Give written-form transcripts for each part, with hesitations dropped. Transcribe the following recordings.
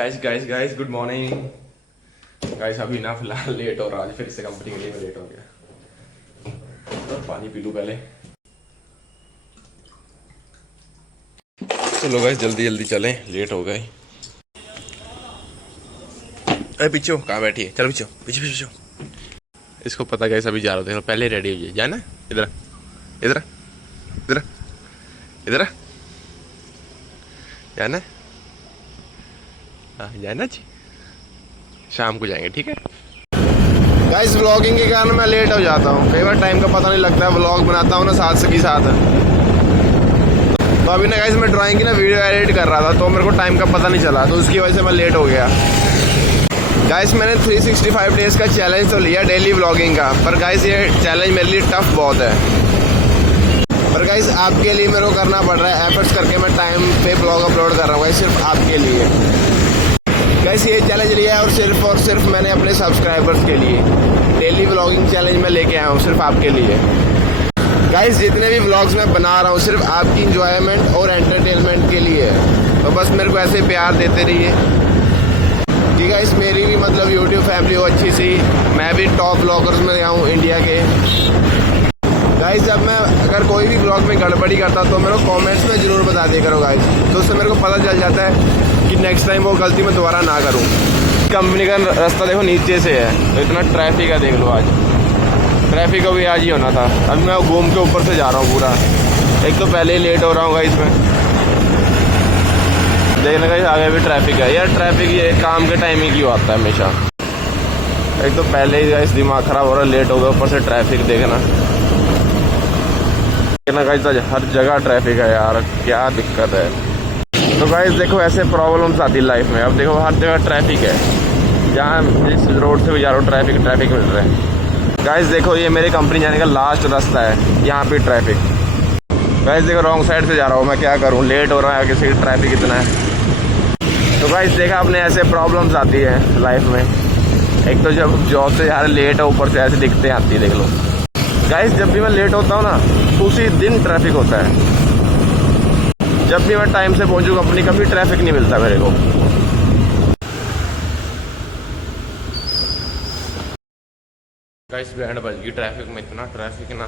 Guys good morning guys. अभी ना फिलहाल लेट हो रहा है, फिर से कंपनी के लिए लेट हो गया। तो पानी पी लूँ पहले। चलो गाइस जल्दी जल्दी चलें, लेट हो गए। अरे पीछे कहाँ बैठी है? चलो पीछे पीछे पीछे। इसको पता गाइस अभी जा रहे थे, पहले रेडी हो जाए ना। इधर इधर इधर इधर जाना, हाँ जाना जी, शाम को जाएंगे, ठीक है। गाइस व्लॉगिंग के कारण मैं लेट हो जाता हूँ, कई बार टाइम का पता नहीं लगता है। व्लॉग बनाता हूँ ना साथ से साथ। तो अभी ना गाइस मैं ड्राइंग की ना वीडियो एडिट कर रहा था, तो मेरे को टाइम का पता नहीं चला, तो उसकी वजह से मैं लेट हो गया। गाइस मैंने 365 डेज का चैलेंज तो लिया डेली व्लॉगिंग का, पर गाइस ये चैलेंज मेरे लिए टफ बहुत है। पर गाइस आपके लिए मेरे को करना पड़ रहा है, एफर्ट्स करके मैं टाइम पे ब्लॉग अपलोड कर रहा हूँ गाइस, सिर्फ आपके लिए। गाइस ये चैलेंज लिया है और सिर्फ मैंने अपने सब्सक्राइबर्स के लिए डेली व्लॉगिंग चैलेंज में लेके आया हूँ, सिर्फ आपके लिए। गाइस जितने भी व्लॉग्स मैं बना रहा हूँ सिर्फ आपकी इंजॉयमेंट और एंटरटेनमेंट के लिए है, तो बस मेरे को ऐसे प्यार देते रहिए कि गाइस मेरी भी मतलब यूट्यूब फैमिली हो अच्छी सी, मैं भी टॉप व्लॉगर्स में आऊँ इंडिया के। गाइस जब मैं अगर कोई भी ब्लॉग में गड़बड़ी करता तो मेरे को कमेंट्स में ज़रूर बता दिया करो गाइस, तो उससे मेरे को पता चल जाता है कि नेक्स्ट टाइम वो गलती मैं दोबारा ना करूं। कंपनी का रास्ता देखो नीचे से है, तो इतना ट्रैफिक है, देख लो आज ट्रैफिक अभी आज ही होना था। अभी मैं घूम के ऊपर से जा रहा हूँ पूरा। एक तो पहले ही लेट हो रहा हूँ गाइस मैं, देखना गाइस आगे भी ट्रैफिक है यार। ट्रैफिक ये काम के टाइम ही क्यों आता है हमेशा। एक तो पहले ही गाइस दिमाग खराब हो रहा है, लेट हो गया, ऊपर से ट्रैफिक देखना गाइस। आज हर जगह ट्रैफिक है यार, क्या दिक्कत है। तो गाइस देखो ऐसे प्रॉब्लम्स आती है लाइफ में। अब देखो हर जगह ट्रैफिक है, जहाँ जिस रोड से भी जा रहा हूँ ट्रैफिक मिल रहा है। गाइस देखो ये मेरी कंपनी जाने का लास्ट रास्ता है, यहाँ पे ट्रैफिक। गाइस देखो रॉन्ग साइड से जा रहा हूँ मैं, क्या करूँ, लेट हो रहा है, किसी ट्रैफिक इतना है। तो गाइस देखा आपने ऐसे प्रॉब्लम्स आती है लाइफ में। एक तो जब जॉब से जा रहे लेट है, ऊपर से ऐसे दिक्कतें आती है, देख लो गाइस। जब भी मैं लेट होता हूँ ना तो उसी दिन ट्रैफिक होता है। जब भी मैं टाइम से पहुंचूँ कंपनी, कभी ट्रैफिक नहीं मिलता मेरे को। गाइस बैंड बज गई, ट्रैफिक में इतना ट्रैफिक ना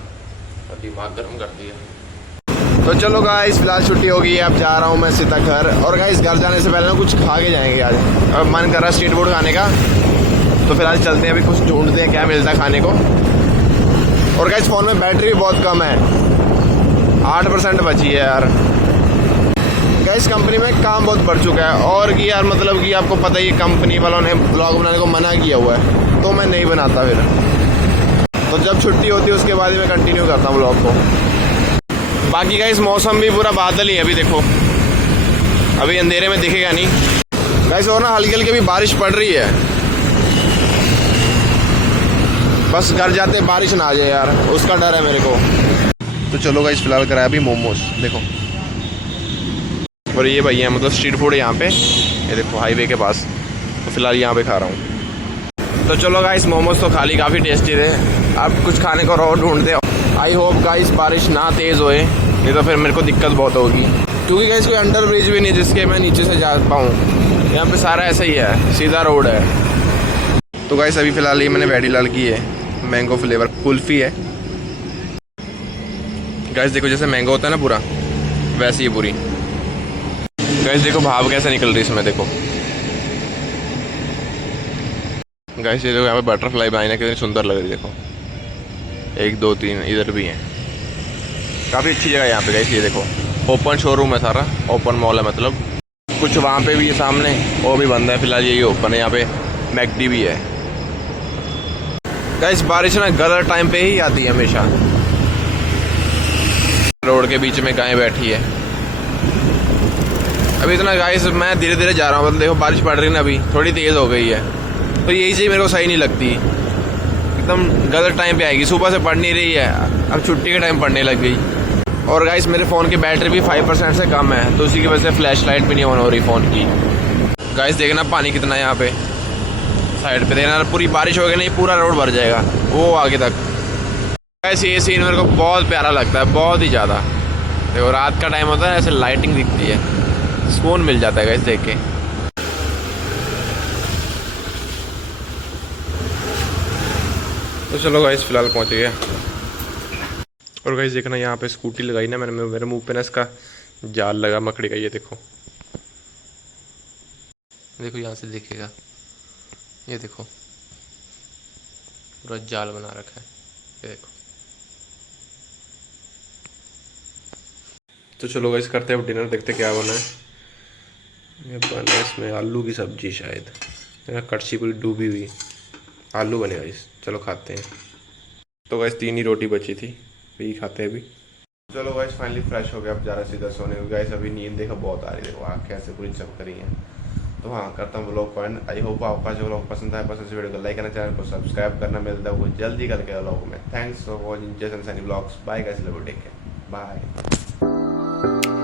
दिमाग गर्म कर दिया। तो चलो गाइस फिलहाल छुट्टी हो गई है, अब जा रहा हूँ मैं सीधा घर। और गाइस घर जाने से पहले ना कुछ खा के जाएंगे आज, अब मन कर रहा है स्ट्रीट फूड खाने का। तो फिलहाल चलते हैं, अभी कुछ ढूंढते हैं क्या मिलता है खाने को। और गाइस फ़ोन में बैटरी भी बहुत कम है, 8% बची है यार। गाइस कंपनी में काम बहुत बढ़ चुका है, और कि यार मतलब कि आपको पता ही है कंपनी वालों ने ब्लॉग बनाने को मना किया हुआ है, तो मैं नहीं बनाता फिर। तो जब छुट्टी होती है उसके बाद ही मैं कंटिन्यू करता हूँ ब्लॉग को। बाकी गाइस मौसम भी पूरा बादल ही है, अभी देखो अभी अंधेरे में दिखेगा नहीं गाइस। और ना हल्की हल्की अभी बारिश पड़ रही है, बस घर जाते बारिश ना आ जाए यार, उसका डर है मेरे को। तो चलो गाइस फिलहाल कराया अभी मोमोज, देखो। और ये भैया मतलब स्ट्रीट फूड है यहाँ पे, ये देखो हाईवे के पास। तो फिलहाल यहाँ पे खा रहा हूँ। तो चलो गाइस मोमोज तो खा ली, काफ़ी टेस्टी थे। अब कुछ खाने को और ढूंढते। आई होप गाइस बारिश ना तेज़ होए, नहीं तो फिर मेरे को दिक्कत बहुत होगी, क्योंकि गाइस कोई अंडर ब्रिज भी नहीं जिसके मैं नीचे से जा पाऊँ। यहाँ पे सारा ऐसा ही है, सीधा रोड है। तो गाइस अभी फिलहाल ये मैंने वैडीलाल की है, मैंगो फ्लेवर कुल्फ़ी है। गाइस देखो जैसे मैंगो होता है ना पूरा, वैसी ही पूरी। गाइस देखो भाव कैसे निकल रही है इसमें, देखो गाइस। ये देखो यहाँ पे बटरफ्लाई बनाई ना, कितनी सुंदर लग रही है, देखो 1 2 3 इधर भी हैं। काफ़ी अच्छी जगह है यहाँ पे गाइस। ये देखो ओपन शोरूम है, सारा ओपन मॉल है मतलब। कुछ वहाँ पे भी है सामने, वो भी बंद है फिलहाल, यही ओपन है। यहाँ पे मैकडी भी है। गाइस बारिश ना गलत टाइम पे ही आती है हमेशा। रोड के बीच में गाय बैठी है। अभी इतना गाइस मैं धीरे धीरे जा रहा हूँ, मतलब देखो बारिश पड़ रही है ना, अभी थोड़ी तेज़ हो गई है। तो यही चीज़ मेरे को सही नहीं लगती, एकदम गलत टाइम पे आएगी। सुबह से पड़ नहीं रही है, अब छुट्टी के टाइम पड़ने लग गई। और गाइस मेरे फ़ोन की बैटरी भी 5% से कम है, तो उसी की वजह से फ्लैश लाइट भी नहीं ऑन हो रही फ़ोन की। गाइस देखना पानी कितना है यहाँ पे, साइड पे देखना, पूरी बारिश हो गई नहीं पूरा रोड भर जाएगा वो आगे तक। ऐसे ये सीन मेरे को बहुत प्यारा लगता है, बहुत ही ज़्यादा। देखो रात का टाइम होता है, ऐसे लाइटिंग दिखती है, सुकून मिल जाता है गाइस देख के। तो चलो गाइस फिलहाल पहुंच गया। और गाइस देखना यहाँ पे स्कूटी लगाई ना मैंने, मेरे मुंह पे ना इसका जाल लगा मकड़ी का। ये देखो देखो यहाँ से दिखेगा, ये देखो पूरा जाल बना रखा है, ये देखो। तो चलो गाइस करते हैं अब डिनर, देखते क्या बना है। ये बना है इसमें आलू की सब्जी शायद, मेरा कड़छी पूरी डूबी हुई आलू बने गाइस। चलो खाते हैं। तो गाइस 3 ही रोटी बची थी, यही खाते हैं अभी। चलो गाइस फाइनली फ्रेश हो गया, अब जा रहा सीधा सोने। गाइस अभी नींद देखो बहुत आ रही है, देखो आँखें ऐसे पूरी चमक रही हैं। तो हाँ करता हूँ व्लॉग को एंड। आई होप आपका जो व्लॉग पसंद आया, पसंद से वीडियो को लाइक करना, चैनल को सब्सक्राइब करना। मिलता है वो जल्दी करके व्लॉग में। Thanks for watching Jason Sunny vlogs. Bye guys, love you, take care, bye.